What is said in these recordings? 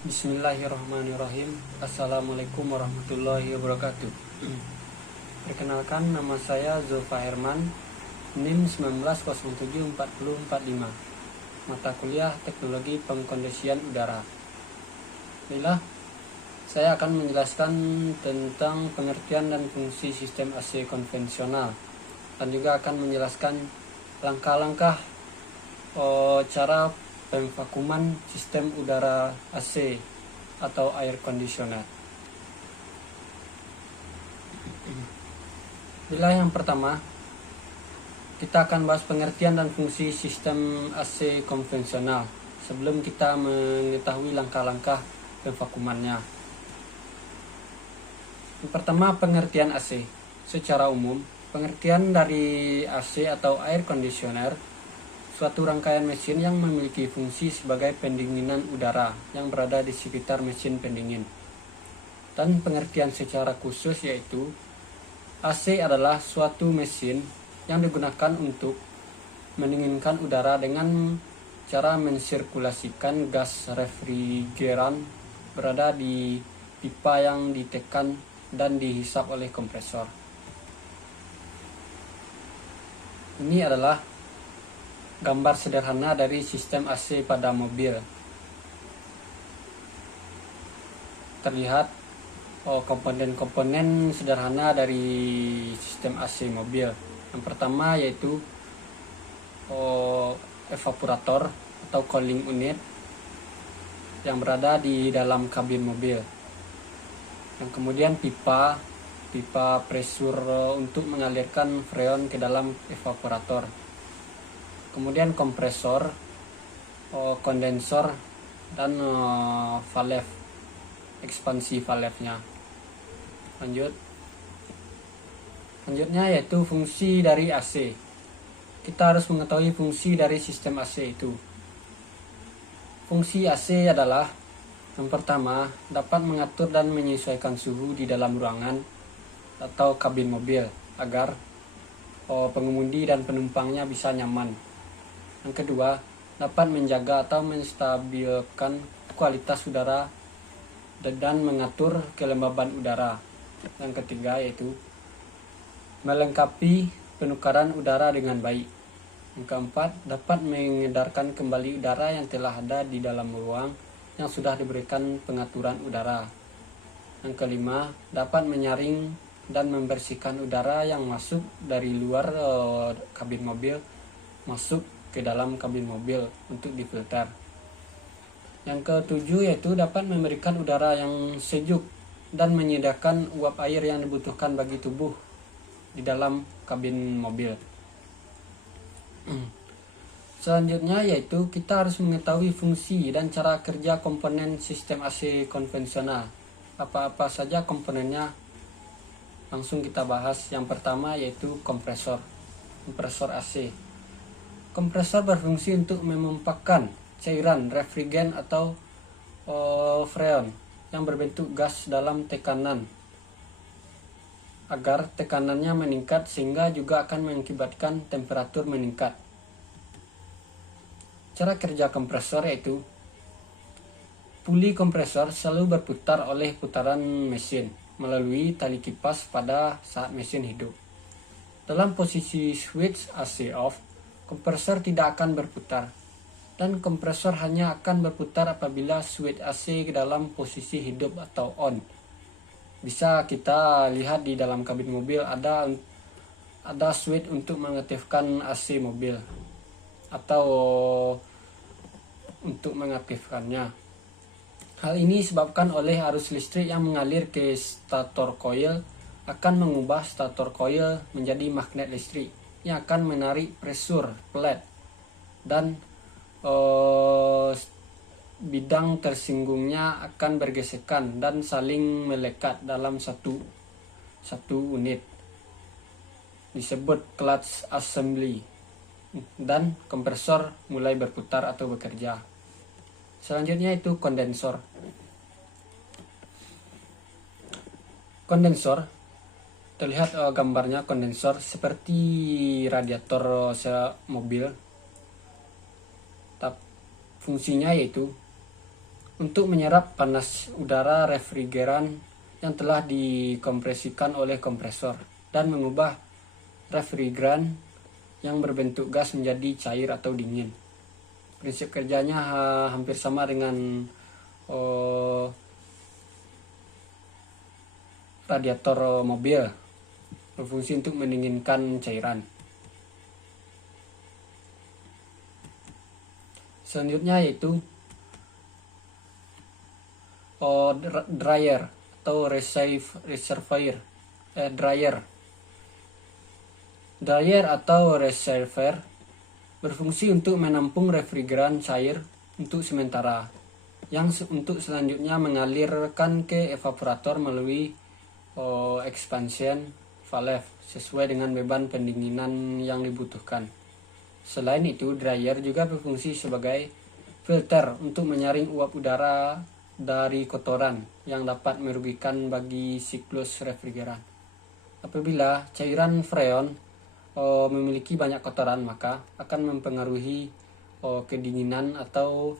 Bismillahirrahmanirrahim. Assalamualaikum warahmatullahi wabarakatuh. Perkenalkan, nama saya Zulfa Herman, NIM 19074045, mata kuliah Teknologi Pengkondisian Udara. Baiklah, saya akan menjelaskan tentang pengertian dan fungsi sistem AC konvensional, dan juga akan menjelaskan langkah-langkah cara pemvakuman sistem udara AC atau air conditioner. Bila yang pertama, kita akan bahas pengertian dan fungsi sistem AC konvensional sebelum kita mengetahui langkah-langkah pemvakumannya. Yang pertama, pengertian AC. Secara umum, pengertian dari AC atau air conditioner suatu rangkaian mesin yang memiliki fungsi sebagai pendinginan udara yang berada di sekitar mesin pendingin. Dan pengertian secara khusus yaitu AC adalah suatu mesin yang digunakan untuk mendinginkan udara dengan cara mensirkulasikan gas refrigeran berada di pipa yang ditekan dan dihisap oleh kompresor. Ini adalah gambar sederhana dari sistem AC pada mobil. Terlihat komponen-komponen sederhana dari sistem AC mobil. Yang pertama yaitu evaporator atau cooling unit yang berada di dalam kabin mobil. Yang kemudian pipa presur untuk mengalirkan freon ke dalam evaporator. Kemudian kompresor, kondensor, dan valve, ekspansi valve-nya. Selanjutnya yaitu fungsi dari AC. Kita harus mengetahui fungsi dari sistem AC itu. Fungsi AC adalah yang pertama, dapat mengatur dan menyesuaikan suhu di dalam ruangan atau kabin mobil agar pengemudi dan penumpangnya bisa nyaman. Yang kedua, dapat menjaga atau menstabilkan kualitas udara dan mengatur kelembaban udara. Yang ketiga yaitu melengkapi penukaran udara dengan baik. Yang keempat, dapat mengedarkan kembali udara yang telah ada di dalam ruang yang sudah diberikan pengaturan udara. Yang kelima, dapat menyaring dan membersihkan udara yang masuk dari luar kabin mobil masuk ke dalam kabin mobil untuk difilter. Yang ketujuh yaitu dapat memberikan udara yang sejuk dan menyediakan uap air yang dibutuhkan bagi tubuh di dalam kabin mobil. Selanjutnya yaitu kita harus mengetahui fungsi dan cara kerja komponen sistem AC konvensional. Apa-apa saja komponennya, langsung kita bahas. Yang pertama yaitu kompresor AC. Kompresor berfungsi untuk memompahkan cairan refrigen atau freon yang berbentuk gas dalam tekanan agar tekanannya meningkat, sehingga juga akan mengakibatkan temperatur meningkat. Cara kerja kompresor yaitu puli kompresor selalu berputar oleh putaran mesin melalui tali kipas pada saat mesin hidup. Dalam posisi switch AC off, kompresor tidak akan berputar, dan kompresor hanya akan berputar apabila switch AC ke dalam posisi hidup atau on. Bisa kita lihat di dalam kabin mobil ada switch untuk mengaktifkan AC mobil atau untuk mengaktifkannya. Hal ini disebabkan oleh arus listrik yang mengalir ke stator coil akan mengubah stator coil menjadi magnet listrik yang akan menarik presur plate dan bidang tersinggungnya akan bergesekan dan saling melekat dalam satu unit, disebut clutch assembly, dan kompresor mulai berputar atau bekerja. Selanjutnya itu kondensor. Terlihat gambarnya kondensor seperti radiator mobil. Fungsinya yaitu untuk menyerap panas udara refrigeran yang telah dikompresikan oleh kompresor dan mengubah refrigeran yang berbentuk gas menjadi cair atau dingin. Prinsip kerjanya hampir sama dengan radiator mobil, berfungsi untuk mendinginkan cairan. Selanjutnya yaitu dryer atau reservoir. Dryer atau reservoir berfungsi untuk menampung refrigeran cair untuk sementara, yang untuk selanjutnya mengalirkan ke evaporator melalui expansion valve sesuai dengan beban pendinginan yang dibutuhkan. Selain itu, dryer juga berfungsi sebagai filter untuk menyaring uap udara dari kotoran yang dapat merugikan bagi siklus refrigeran. Apabila cairan freon memiliki banyak kotoran, maka akan mempengaruhi kedinginan atau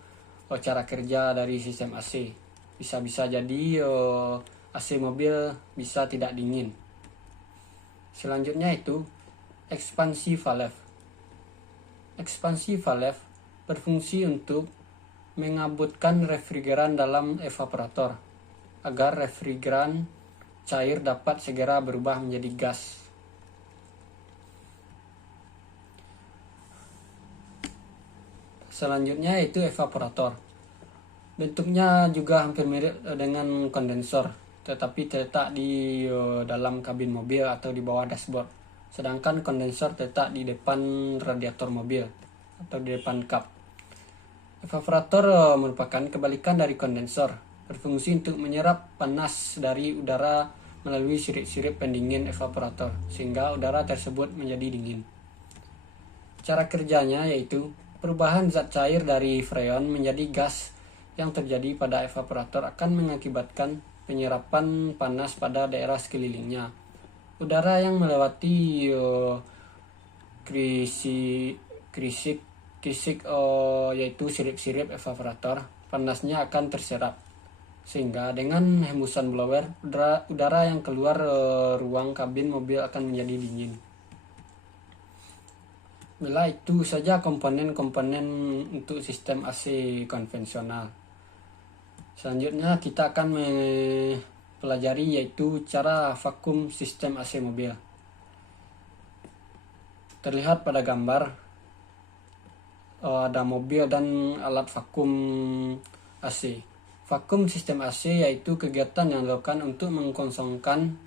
cara kerja dari sistem AC. Bisa jadi AC mobil bisa tidak dingin. Selanjutnya itu ekspansi valve. Ekspansi valve berfungsi untuk mengabutkan refrigeran dalam evaporator agar refrigeran cair dapat segera berubah menjadi gas. Selanjutnya itu evaporator. Bentuknya juga hampir mirip dengan kondensor, tetapi terletak di dalam kabin mobil atau di bawah dashboard. Sedangkan kondensor terletak di depan radiator mobil atau di depan kap. Evaporator merupakan kebalikan dari kondensor, berfungsi untuk menyerap panas dari udara melalui sirip-sirip pendingin evaporator, sehingga udara tersebut menjadi dingin. Cara kerjanya yaitu perubahan zat cair dari freon menjadi gas yang terjadi pada evaporator akan mengakibatkan penyerapan panas pada daerah sekelilingnya. Udara yang melewati kisik yaitu sirip-sirip evaporator, panasnya akan terserap, sehingga dengan hembusan blower udara yang keluar ruang kabin mobil akan menjadi dingin. Bila itu saja komponen-komponen untuk sistem AC konvensional. Selanjutnya kita akan mempelajari yaitu cara vakum sistem AC mobil. Terlihat pada gambar ada mobil dan alat vakum AC. Vakum sistem AC yaitu kegiatan yang dilakukan untuk mengosongkan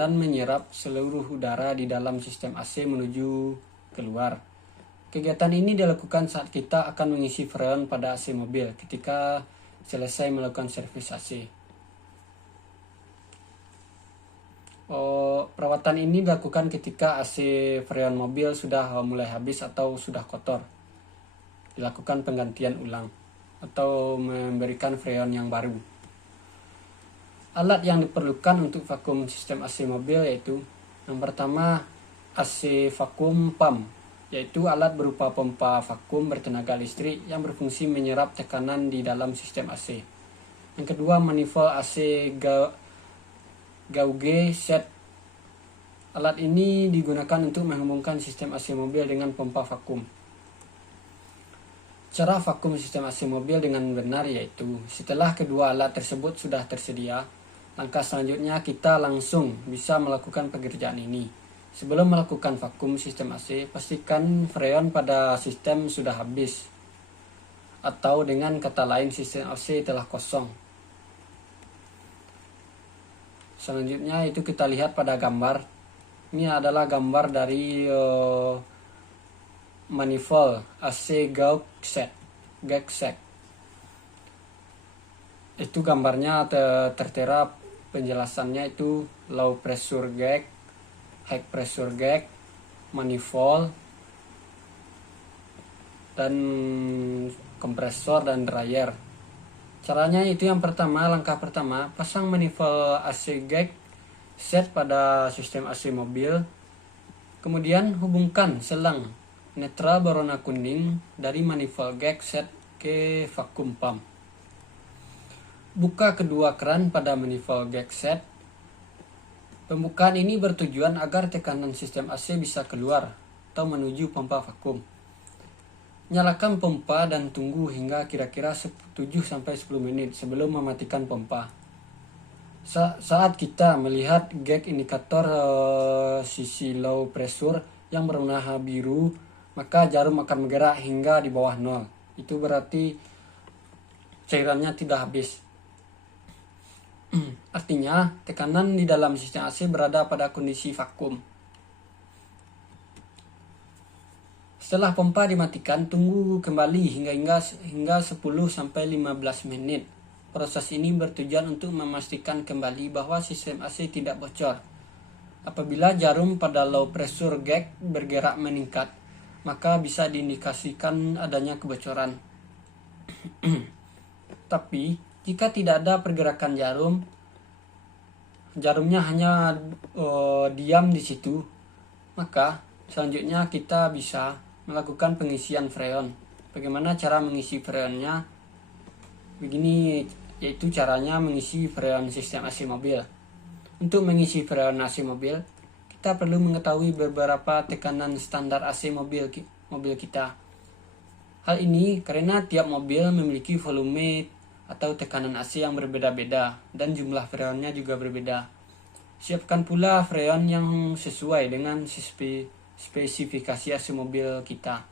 dan menyerap seluruh udara di dalam sistem AC menuju keluar. Kegiatan ini dilakukan saat kita akan mengisi freon pada AC mobil ketika selesai melakukan servis AC. Perawatan ini dilakukan ketika AC freon mobil sudah mulai habis atau sudah kotor. Dilakukan penggantian ulang atau memberikan freon yang baru. Alat yang diperlukan untuk vakum sistem AC mobil yaitu yang pertama AC vacuum pump, yaitu alat berupa pompa vakum bertenaga listrik yang berfungsi menyerap tekanan di dalam sistem AC. Yang kedua manifold AC gauge set. Alat ini digunakan untuk menghubungkan sistem AC mobil dengan pompa vakum. Cara vakum sistem AC mobil dengan benar yaitu setelah kedua alat tersebut sudah tersedia, langkah selanjutnya kita langsung bisa melakukan pekerjaan ini. Sebelum melakukan vakum sistem AC, pastikan freon pada sistem sudah habis, atau dengan kata lain sistem AC telah kosong. Selanjutnya itu kita lihat pada gambar. Ini adalah gambar dari manifold AC gauge set. Itu gambarnya tertera penjelasannya itu low pressure gauge, high pressure gauge, manifold, dan kompresor dan dryer. Caranya itu yang pertama, langkah pertama, pasang manifold AC gauge set pada sistem AC mobil. Kemudian hubungkan selang netral berwarna kuning dari manifold gauge set ke vacuum pump. Buka kedua keran pada manifold gag set. Pembukaan ini bertujuan agar tekanan sistem AC bisa keluar atau menuju pompa vakum. Nyalakan pompa dan tunggu hingga kira-kira 7-10 menit sebelum mematikan pompa. Saat kita melihat gag indikator sisi low pressure yang berwarna biru, maka jarum akan bergerak hingga di bawah 0. Itu berarti cairannya tidak habis. Artinya, tekanan di dalam sistem AC berada pada kondisi vakum. Setelah pompa dimatikan, tunggu kembali hingga 10-15 menit. Proses ini bertujuan untuk memastikan kembali bahwa sistem AC tidak bocor. Apabila jarum pada low pressure gag bergerak meningkat, maka bisa diindikasikan adanya kebocoran. Tapi jika tidak ada pergerakan jarumnya hanya diam di situ, maka selanjutnya kita bisa melakukan pengisian freon. Bagaimana cara mengisi freonnya? Begini, yaitu caranya mengisi freon sistem AC mobil. Untuk mengisi freon AC mobil, kita perlu mengetahui beberapa tekanan standar AC mobil kita. Hal ini karena tiap mobil memiliki volume atau tekanan AC yang berbeda-beda dan jumlah freonnya juga berbeda. Siapkan pula freon yang sesuai dengan spesifikasi AC mobil kita.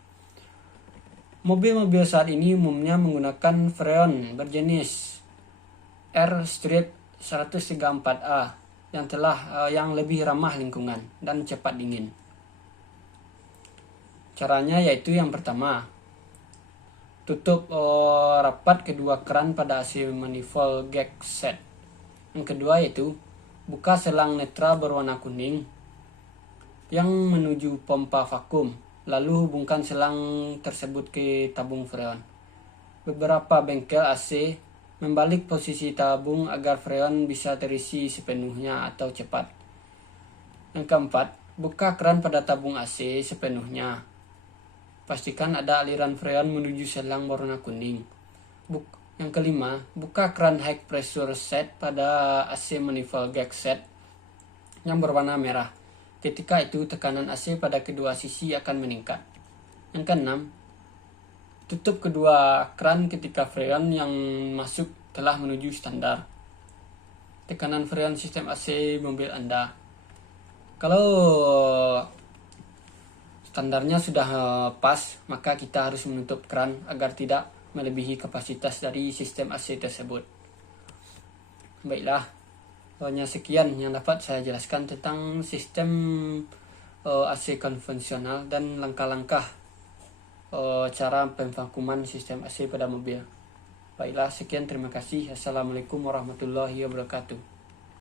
Mobil-mobil saat ini umumnya menggunakan freon berjenis R-Street 134A yang lebih ramah lingkungan dan cepat dingin. Caranya yaitu yang pertama, tutup rapat kedua keran pada AC manifold gag set. Yang kedua yaitu buka selang netral berwarna kuning yang menuju pompa vakum, lalu hubungkan selang tersebut ke tabung freon. Beberapa bengkel AC membalik posisi tabung agar freon bisa terisi sepenuhnya atau cepat. Yang keempat, buka keran pada tabung AC sepenuhnya. Pastikan ada aliran freon menuju selang berwarna kuning. Yang kelima, buka keran high pressure set pada AC manifold gag set yang berwarna merah. Ketika itu tekanan AC pada kedua sisi akan meningkat. Yang keenam, tutup kedua keran ketika freon yang masuk telah menuju standar tekanan freon sistem AC mobil Anda. Kalau standarnya sudah pas, maka kita harus menutup keran agar tidak melebihi kapasitas dari sistem AC tersebut. Baiklah, hanya sekian yang dapat saya jelaskan tentang sistem AC konvensional dan langkah-langkah cara pemvakuman sistem AC pada mobil. Baiklah, sekian, terima kasih. Assalamualaikum warahmatullahi wabarakatuh.